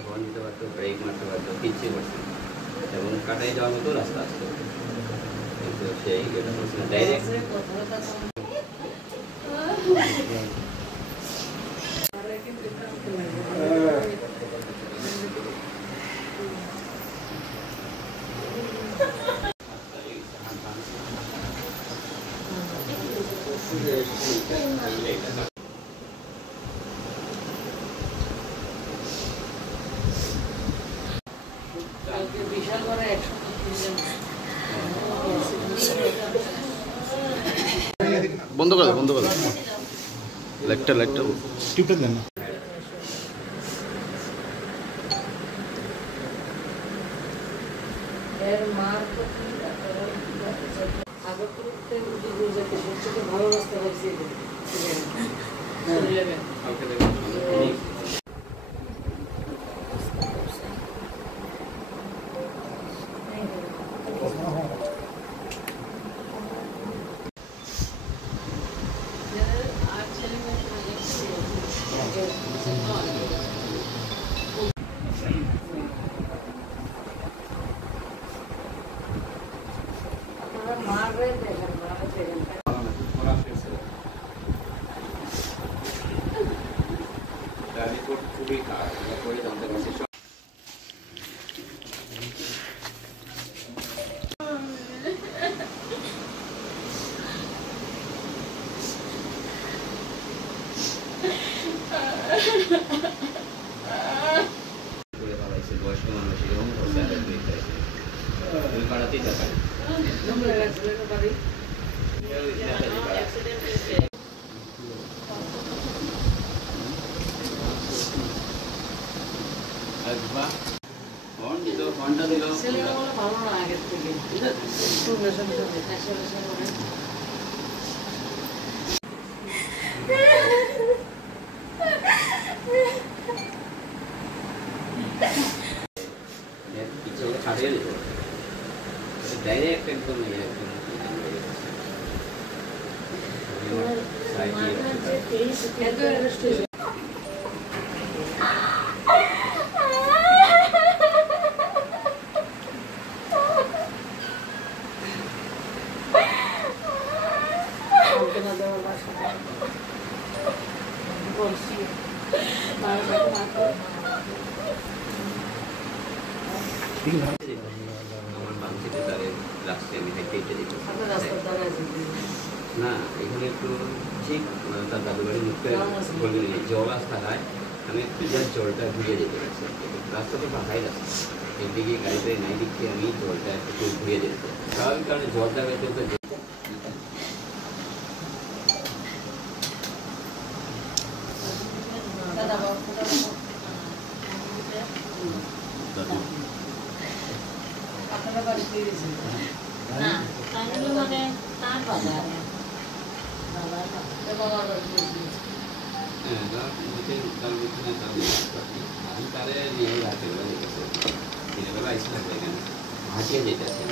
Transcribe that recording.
Horn দিতে পারতো, break মারতে পারতো, কিচ্ছু করছে না এবং কাটাই যাওয়ার মতো রাস্তা আসতো, কিন্তু সেই এটা করছে না ডাইরেক্ট। বন্ধ করে বন্ধ করে লাইটটা টিউবটা দেন না। ভালো রাস্তা হয়েছে খুবই খারাপ করে জানতে পারছি। বয়স্ক মানুষ এরকম পাড়াতেই দেখায় ঘন্টা দিল ভালো না আগের থেকে পিছিয়ে ছাড়িয়ে দিত ডাইরেক্ট একদম আমার বাম থেকে তাদের রাস্তায় আমি হেঁটে হেঁটে দিত না, এখানে একটু ঠিক তার দাদু বাড়ির মুখে বলবে জল রাস্তা হয়, আমি একটু যা জলটা ঘুরিয়ে যেতে পারছি। রাস্তা তো পাহাই রাস্তা, এদিকে গাড়িতে নাই দিক থেকে আমি জলটা একটু ঘুরিয়ে যেতে স্বাভাবিক, কারণে জল জায়গাতে তো আমি তারে নিয়ে রাতে বেলা যেতেছে, দিনের বেলা আইসি থাকবে এখানে হাঁটিয়ে যেতেছে।